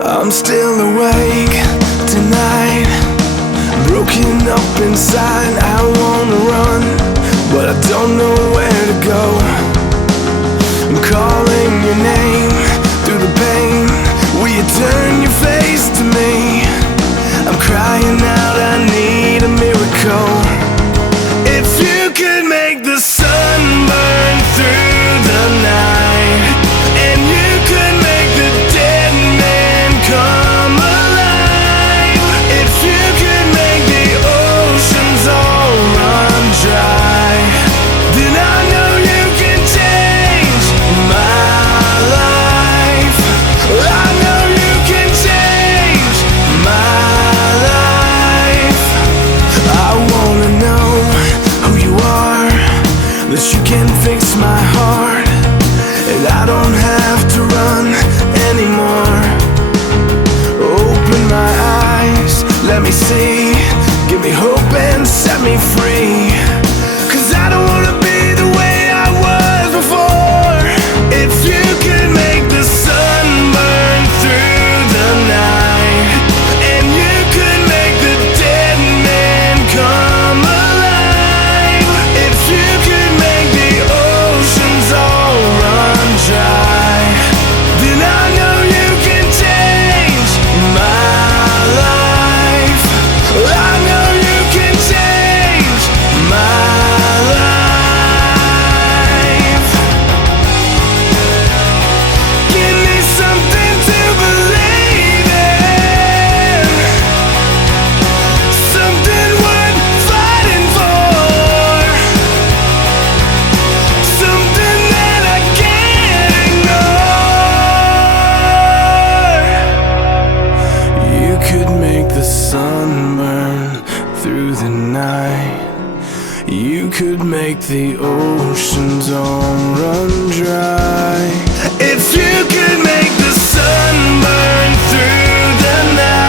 I'm still awake tonight, broken up inside. I wanna run, but I don't know where to go. I'm calling your name through the pain. Will you turn your face to me? I'm crying out, I need a miracle. If you could make the sun burn through the night, and you could make the dead man come alive, if you could make the oceans all run dry, then I know you can change my life. I know you can change my life. I wanna know who you are, that you can fix my heart, and I don't have to run anymore. Open my eyes, let me see, give me hope and set me free. 'Cause I don't wanna be the way I was before. If you could make the sun burn through the night, and you could make the dead man come alive, if you could make the oceans all run dry, then I know you can change my life. I know you can change my life. Give me something to believe in, something worth fighting for, something that I can't ignore. You could make the sun burn through the night, you could make the oceans all run dry. If you could make the sun burn through the night,